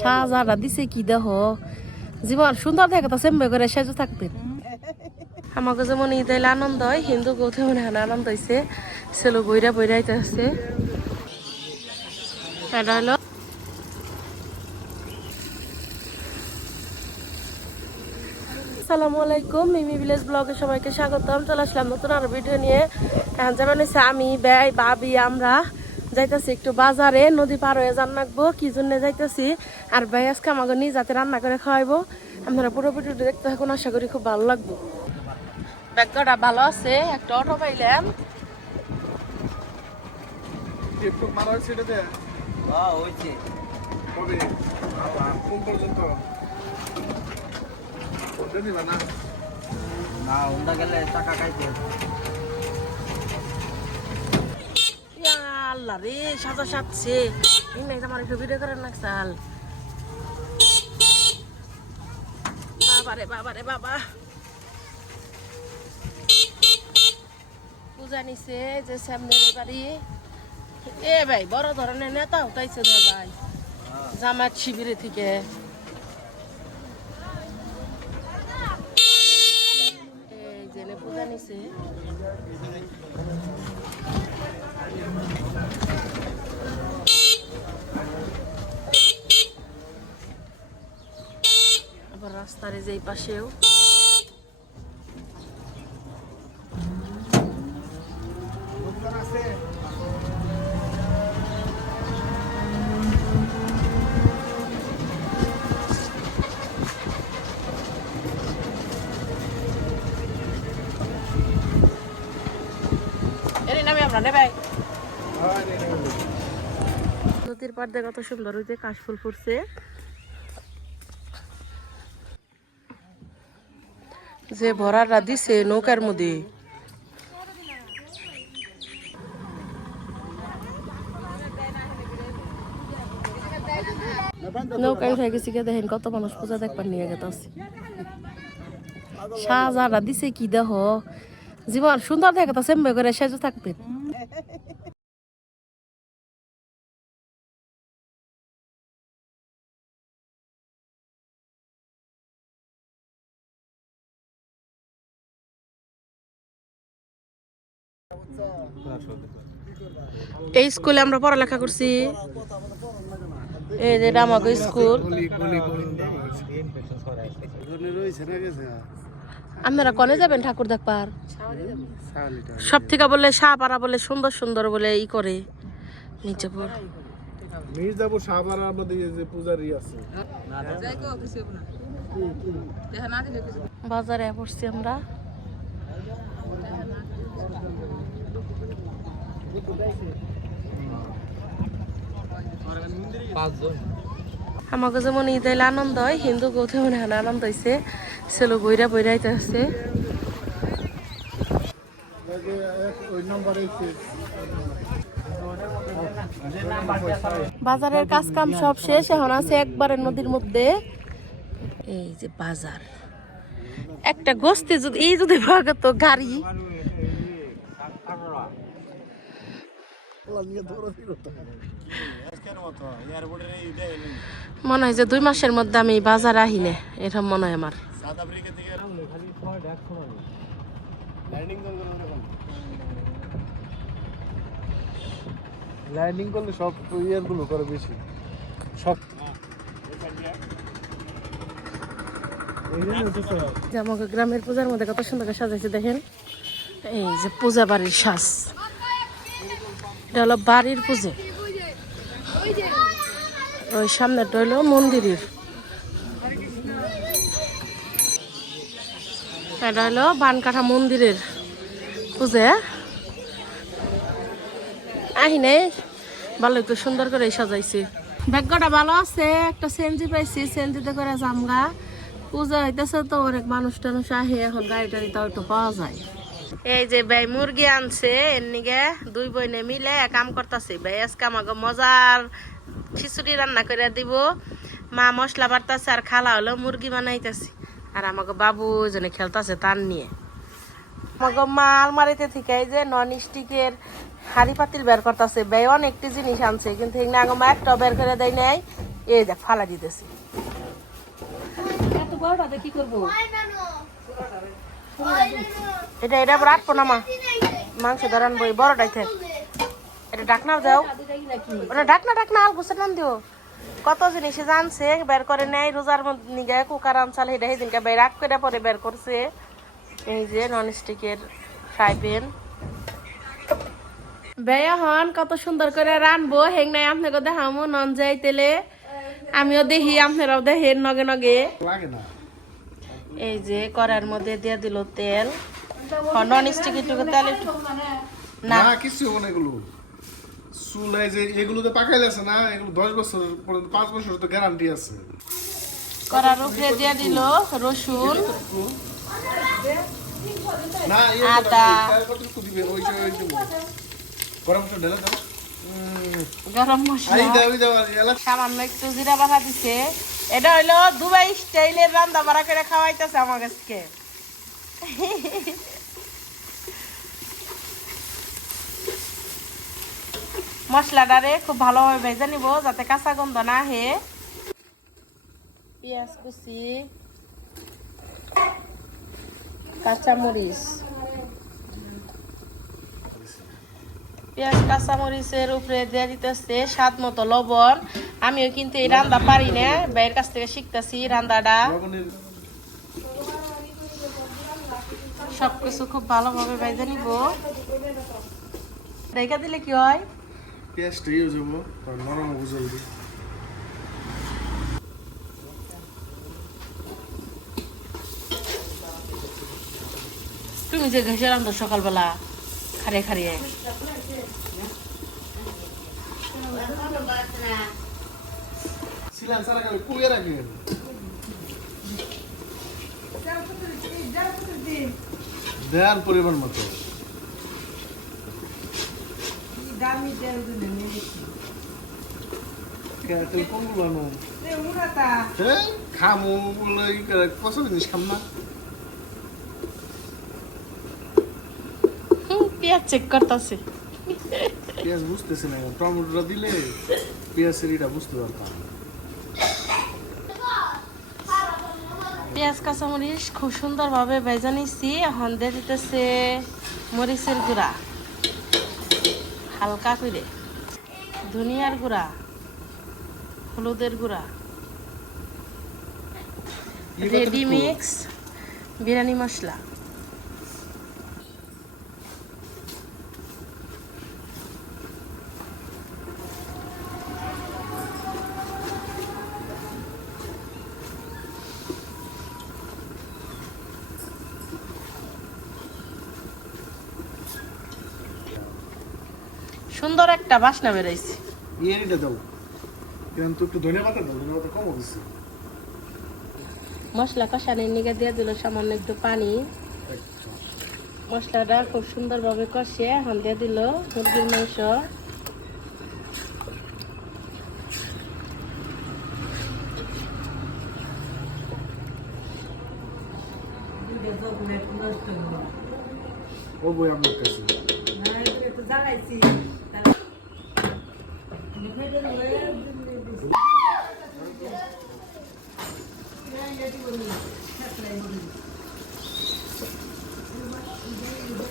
সাজাটা দিছে কি দেহ? জীবন সুন্দর দেখে তো সেম্বে করে সেজে থাকতেন আমাকে যেমন ঈদ আইলে আনন্দ হয় হিন্দু গৌথে মনে হয় আনন্দ হয়েছে ছেলে বইরা বইরা আইতে আছে এটা হলো আসসালামু আলাইকুম মিমি ভিলেজ ব্লগে সবাইকে স্বাগতম। চলে আসলাম নতুন আরও ভিডিও নিয়ে। এখন যেমন হচ্ছে আমি ব্যয় বাবি আমরা। যাইতেছি একটু বাজারে নদী পার হয়ে যান রাখব কি জন্য যাইতেছি? আর ব্যয় আজকে আমাকে নিজ হাতে রান্না করে খাওয়াইবো। আপনারা পুরো ভিডিওটি দেখতে থাকুন আশা করি খুব ভালো লাগবো। ব্যাগটা ভালো আছে একটা অটো পাইলাম। হ্যাঁ না? ওটা গেলে টাকা খাইতে আল্লাহ রে, সাজা সাজছে। নাই আমার একটু ভিডিও করে না চাল। বাবা রে বাবা রে, বাবা। পূজা নিছে যে সামনের বাড়ি। এ ভাই, বড় ধরনের নেতা উঠাইছে না ভাই। জামাত শিবিরে থেকে এই জেনে পূজা নিছে আবার রাস্তার এই যে পাশেও। নদীর পাড় কত সুন্দর হইতে কাশফুল ফুটছে যে ভরাটা দিছে নৌকার মধ্যে। নৌকায় উঠে গেছি দেখেন কত মানুষ পূজা দেখবার নিয়ে সাজাটা দিছে কি দেহ? জীবন সুন্দর দেখে তো সেম্বে করে সেজে থাকবেন এই স্কুলে আমরা পড়ালেখা করছি। এই যে আমাকে স্কুল। আপনারা কনে যাবেন ঠাকুর দেখবার? সব থেকে বলে সাপাড়া বলে সুন্দর সুন্দর বলে ই করে নিচে পর মির্জাপুর সাহাবারার মধ্যে যে পূজারি আছে। বাজারে পড়ছি আমরা। আমাকে যেমন ঈদ আইলে আনন্দ হয়, হিন্দু গৌথে মনে হয় আনন্দ হয়েছে ছেলে বইরা বইরা আছে বাজারের কাজ কাম সব শেষ, এখন আছে একবারে নদীর মধ্যে। এই যে বাজার। একটা গোস্তি যদি এই যদি ভাগে তো গাড়ি। মনে হয় যে দুই মাসের মধ্যে আমি বাজার আহিনে এরকম মনে হয় আমার। ল্যান্ডিং করলে সব ইয়ারগুলো করে বেশি। সব আমাকে গ্রামের পূজার মধ্যে কত সুন্দর সাজাইছে দেখেন? এই যে পূজা বাড়ির সাজ। এটা হলো বাড়ির পুজো। ওই সামনেটা হলো মন্দিরের। এটা হলো বানকাঠা মন্দিরের পুজো। আহিনে ভালো একটু সুন্দর করে সাজাইছে। ভাগ্যটা ভালো আছে, একটা সেনজি পাইছি, সেনজিতে করে জামগা পূজা হইতেছে তো, অনেক মানুষ টানুষ আহে, এখন গাড়ি টাড়ি তাও একটু পাওয়া যায়। এই যে ভাই মুরগি আনছে, এর নিগে দুই বইনে মিলে কাম করতেছে। ভাই, আজকে আমাকে মজার খিচুড়ি রান্না করে দিব। মা মশলা বাড়তাছে আর খালা হলো মুরগি বানাইতেছে। আর আমাকে বাবু জনে খেলতেছে তার নিয়ে। আমাকে মা আলমারিতে থেকে এই যে নন স্টিকের হাড়ি পাতিল বের করতেছে। ভাই, অনেকটি জিনিস আনছে, কিন্তু এখানে আগে মা একটা বের করে দেয় নাই। এই দেখ ফালা দিতেছি। এত কি করব? এটা এটা আবার রাখব না মা? মাংস ধরান বই বড়টাই থাক এটা ডাকনাও দাও। ওটা ডাকনা ডাকনা আল গুছে নাম দিও। কত জিনিস জানছে বের করে নেয় রোজার মধ্যে নিগে কুকার আনসাল হেটা সেদিনকে বের রাগ করে পরে বের করছে। এই যে নন স্টিকের ফ্রাই প্যান বেয়া হন কত সুন্দর করে রানবো। হেং নাই আপনাকে দেখামো নন যাই তেলে। আমিও দেখি আপনারাও দেখেন নগে নগে। লাগে না। এই যে কড়ার মধ্যে দিয়ে দিল তেল। নন স্টিক একটু তেল একটু না। কিছু হবে না এগুলো। চুলায় যে এগুলোতে পাকাইলে আছে না এগুলো দশ বছর পর্যন্ত পাঁচ বছর তো গ্যারান্টি আছে। কড়ার উপরে দিয়ে দিল রসুন না আদা। ঢেলে দাও। গরম মশলা। এলাচ সামান্য একটু জিরা বাটা দিছে। এটা হইল দুবাই স্টাইলের রান্না বাড়া করে খাওয়াইতেছে আমার কাছকে মশলাটারে খুব ভালোভাবে ভেজে নিব যাতে কাঁচা গন্ধ না আহে। পেঁয়াজ কুচি, কাঁচামরিচ। পেঁয়াজ কাঁচামরিচের উপরে দিয়ে দিতেছে স্বাদ মতো লবণ। আমিও কিন্তু এই রান্না পারি না বাইরের কাছ থেকে শিখতেছি রান্নাটা। সবকিছু খুব ভালোভাবে ভেজে নিব। রেখে দিলে কি হয়? পেঁয়াজটা যাব তার নরম হব জলদি। তুমি যে ঘেসে রান্ধো সকালবেলা খারে খারিয়ে সিলান সারা খাবে কুলিয়ে রাখবেন দেয়ার পরিমাণ মতো তেল কোনগুলো আনো হ্যাঁ খামো বলে ই করে কত জিনিস খাম না পেঁয়াজ চেক করতেছে পেঁয়াজ বুঝতেছি না টমেটোটা দিলে পেঁয়াজের এটা বুঝতে পারতাম পেঁয়াজ কাঁচামরিচ খুব সুন্দরভাবে ভেজে নিচ্ছি এখন দিয়ে দিতেছে মরিচের গুঁড়া হালকা করে ধনিয়ার গুঁড়া হলুদের গুঁড়া রেডি মিক্স বিরিয়ানি মশলা সুন্দর একটা বাসনা বেরাইছে বিরিয়ানিটা দাও। কিন্তু একটু ধনে পাতা দাও ধনে পাতা কম হচ্ছে মশলা কষানোর নিগে দিয়ে দিল সামান্য একটু পানি। মশলাটা খুব সুন্দরভাবে কষিয়ে এখন দিয়ে দিল মুরগির মাংস। ও বই আপনার কাছে।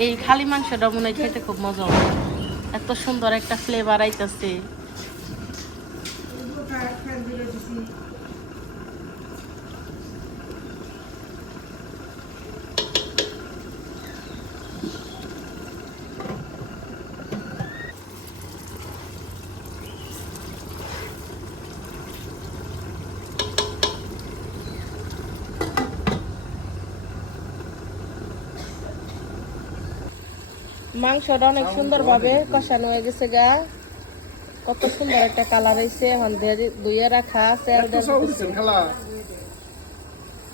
এই খালি মাংসটা মনে হয় খেতে খুব মজা হবে এত সুন্দর একটা ফ্লেভার আইতাছে। মাংসটা অনেক সুন্দরভাবে কষানো হয়ে গেছে গা। কত সুন্দর একটা কালার হয়েছে এখন ধুয়ে রাখা। দিচ্ছেন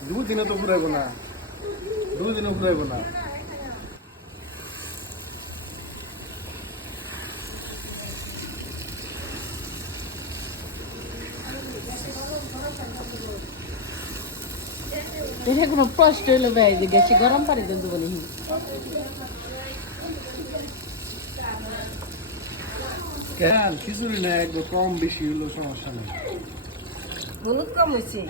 দুদিনে তো ফুরাইব না। দুদিনে ফুরাইব না। এটা কোনো প্রশ্ন হইল ভাই গেছি গরম পানি দেবো নাকি কেন? খিচুড়ি না একদম কম বেশি হলো সমস্যা নেই। হলুদ কম হয়েছে?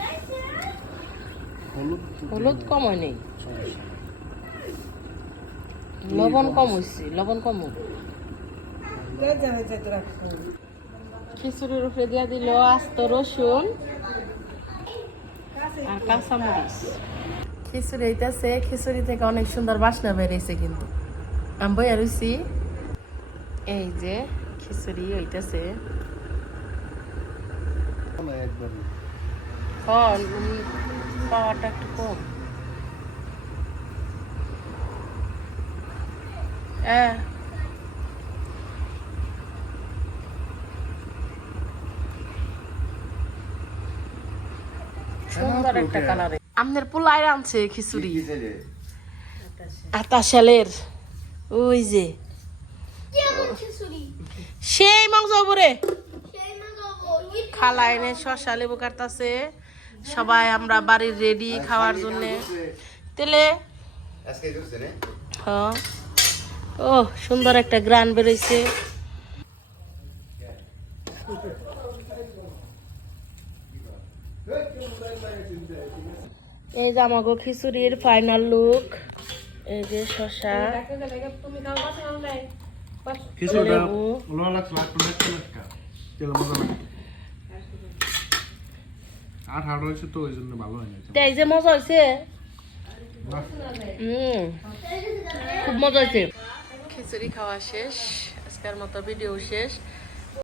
হলুদ হলুদ কম হয় নেই। লবণ কম হয়েছে লবণ কম খিচুড়ির উপরে দিয়ে দিল আস্ত রসুন আর কাঁচামরিচ। খিচুড়ি হইতেছে খিচুড়ি থেকে অনেক সুন্দর বাসনা বেরিয়েছে কিন্তু। আমি বইয়া রয়েছি এই যে খিচুড়ি হইতেছে। পাওয়ারটা একটু কম। হ্যাঁ সুন্দর একটা কালারে। পোলাই আনছে খিচুড়ি। আতা শালের ওই যে। সেই মাংস উপরে খালা এনে শশা লেবু কাটতাছে। সবাই আমরা বাড়ির রেডি খাওয়ার জন্য। তেলে? হ্যাঁ। ও সুন্দর একটা গ্রান বেরোইছে। এই যে আমাগো খিচুড়ির ফাইনাল লুক এই যে শশা খিচুড়িটা। লোয়া লাগছে লাগতো দেখতে লাগকা তেল মজা লাগে। আর হার্ড হয়েছে তো ওই জন্য ভালো হয়নি। তো এই যে মজা হয়েছে। হুম খুব মজা হয়েছে। খিচুড়ি খাওয়া শেষ আজকের মতো ভিডিও শেষ।